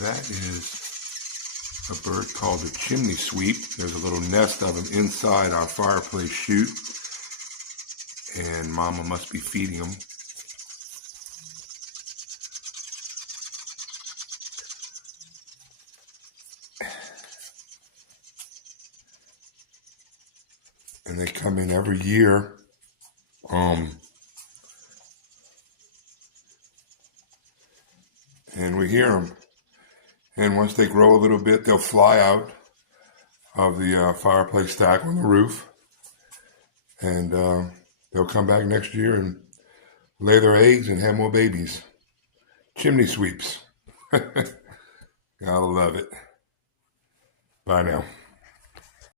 That is a bird called the chimney sweep. There's a little nest of them inside our fireplace chute, and Mama must be feeding them. And they come in every year. And we hear them. And once they grow a little bit, they'll fly out of the fireplace stack on the roof. And they'll come back next year and lay their eggs and have more babies. Chimney sweeps. Gotta love it. Bye now.